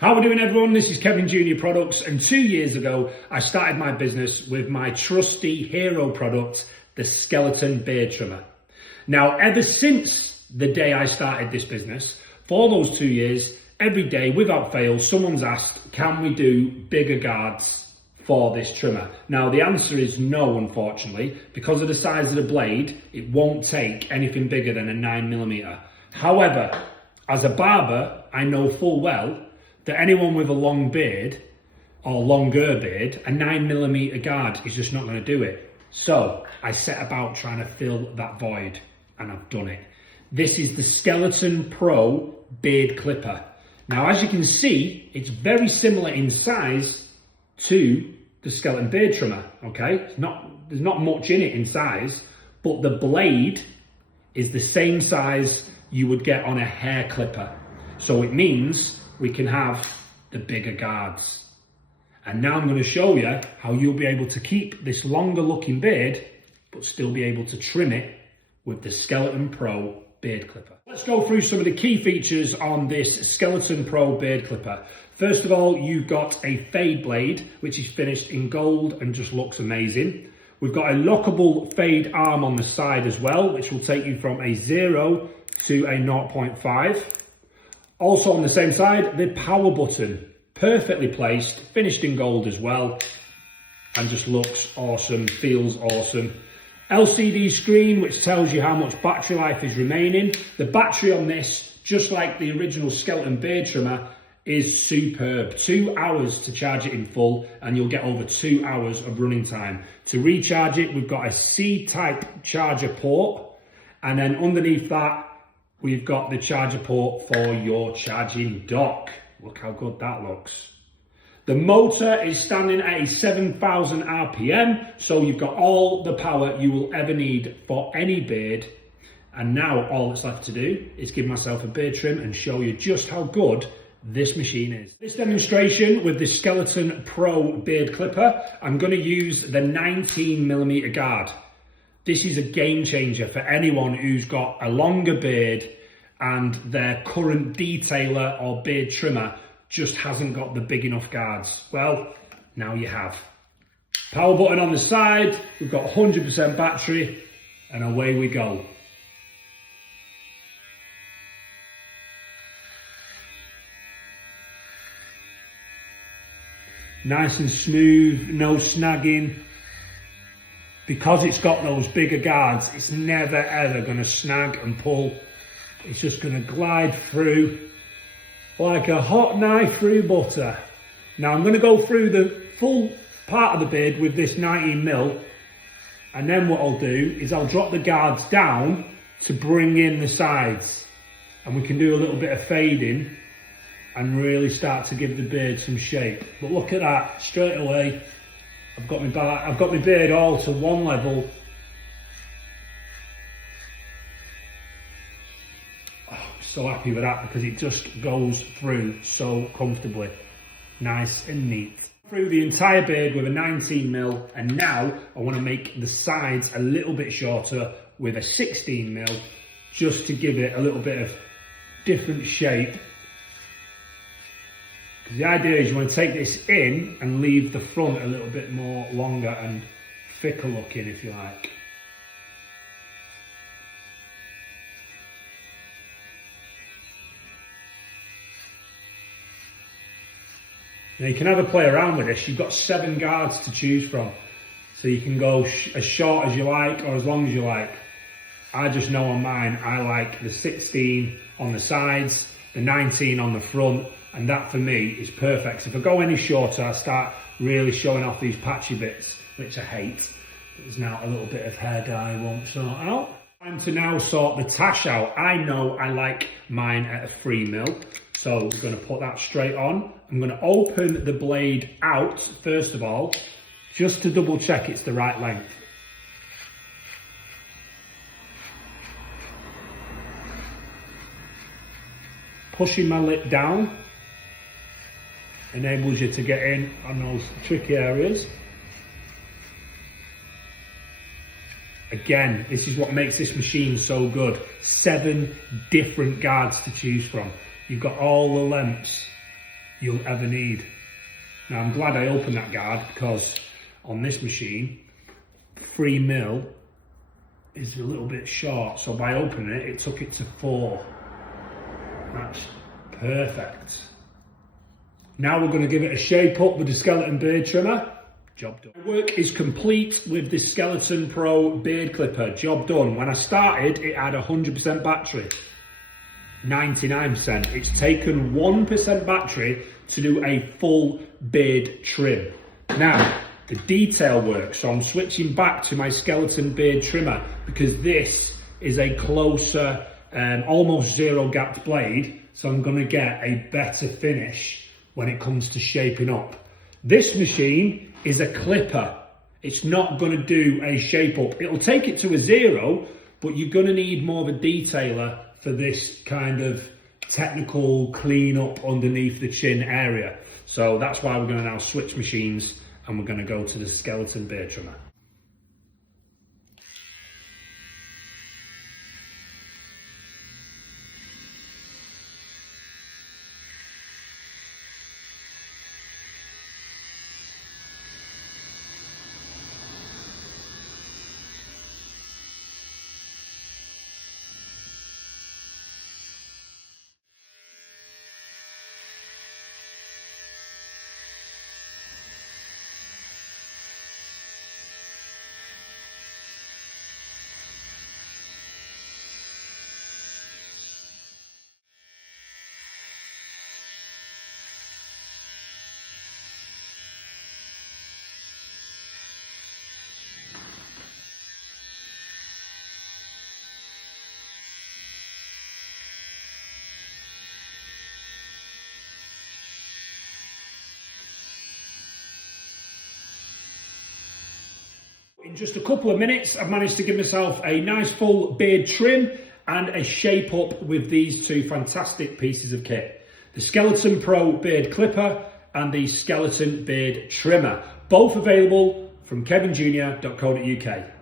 How are we doing, everyone? This is Kevin Junior Products, and 2 years ago I started my business with my trusty hero product, the Skeleton Beard Trimmer. Now, ever since the day I started this business, for those 2 years, every day without fail, someone's asked, can we do bigger guards for this trimmer? Now, the answer is no, unfortunately. Because of the size of the blade, it won't take anything bigger than a 9mm. However, as a barber, I know full well that anyone with a long beard or longer beard, a 9mm guard is just not going to do it. So I set about trying to fill that void, and I've done it. This is the Skeleton Pro Beard Clipper. Now, as you can see, it's very similar in size to the Skeleton Beard Trimmer, okay? There's not much in it in size, but the blade is the same size you would get on a hair clipper. So it means we can have the bigger guards. And now I'm going to show you how you'll be able to keep this longer looking beard, but still be able to trim it with the Skeleton Pro Beard Clipper. Let's go through some of the key features on this Skeleton Pro Beard Clipper. First of all, you've got a fade blade, which is finished in gold and just looks amazing. We've got a lockable fade arm on the side as well, which will take you from a 0 to a 0.5. Also on the same side, the power button, perfectly placed, finished in gold as well, and just looks awesome, feels awesome. LCD screen, which tells you how much battery life is remaining. The battery on this, just like the original Skeleton Beard Trimmer, is superb. 2 hours to charge it in full, and you'll get over 2 hours of running time. To recharge it, we've got a C-type charger port, and then underneath that, we've got the charger port for your charging dock. Look how good that looks. The motor is standing at a 7,000 RPM, so you've got all the power you will ever need for any beard. And now all that's left to do is give myself a beard trim and show you just how good this machine is. This demonstration with the Skeleton Pro Beard Clipper, I'm going to use the 19mm guard. This is a game changer for anyone who's got a longer beard and their current detailer or beard trimmer just hasn't got the big enough guards. Well, now you have. Power button on the side, we've got 100% battery, and away we go. Nice and smooth, no snagging. Because it's got those bigger guards, it's never ever going to snag and pull. It's just going to glide through like a hot knife through butter. Now I'm going to go through the full part of the beard with this 19mm, and then what I'll do is I'll drop the guards down to bring in the sides, and we can do a little bit of fading and really start to give the beard some shape. But look at that, straight away I've got my beard all to one level. Oh, I'm so happy with that because it just goes through so comfortably. Nice and neat. Through the entire beard with a 19mm, and now I want to make the sides a little bit shorter with a 16mm, just to give it a little bit of different shape. The idea is you want to take this in and leave the front a little bit more longer and thicker looking, if you like. Now you can have a play around with this. You've got 7 guards to choose from. So you can go as short as you like or as long as you like. I just know on mine, I like the 16 on the sides, the 19 on the front, and that for me is perfect. So if I go any shorter, I start really showing off these patchy bits, which I hate. There's now a little bit of hair dye I won't sort out. Time to now sort the tash out. I know I like mine at a 3mm, so we're going to put that straight on. I'm going to open the blade out first of all, just to double check it's the right length. Pushing my lip down enables you to get in on those tricky areas. Again, this is what makes this machine so good. 7 different guards to choose from. You've got all the lengths you'll ever need. Now I'm glad I opened that guard, because on this machine 3mm is a little bit short, so by opening it, it took it to 4. That's perfect. Now we're going to give it a shape up with the skeleton beard trimmer. Job done. Work is complete with the Skeleton Pro beard clipper. Job done. When I started, it had 100% battery. 99%. It's taken 1% battery to do a full beard trim. Now, the detail work. So I'm switching back to my skeleton beard trimmer, because this is a closer, almost zero gapped blade. So I'm going to get a better finish when it comes to shaping up. This machine is a clipper. It's not going to do a shape up. It'll take it to a 0, but you're going to need more of a detailer for this kind of technical clean up underneath the chin area. So that's why we're going to now switch machines, and we're going to go to the skeleton beard trimmer. In just a couple of minutes, I've managed to give myself a nice full beard trim and a shape up with these two fantastic pieces of kit. The Skeleton Pro beard clipper and the skeleton beard trimmer. Both available from kevinjr.co.uk.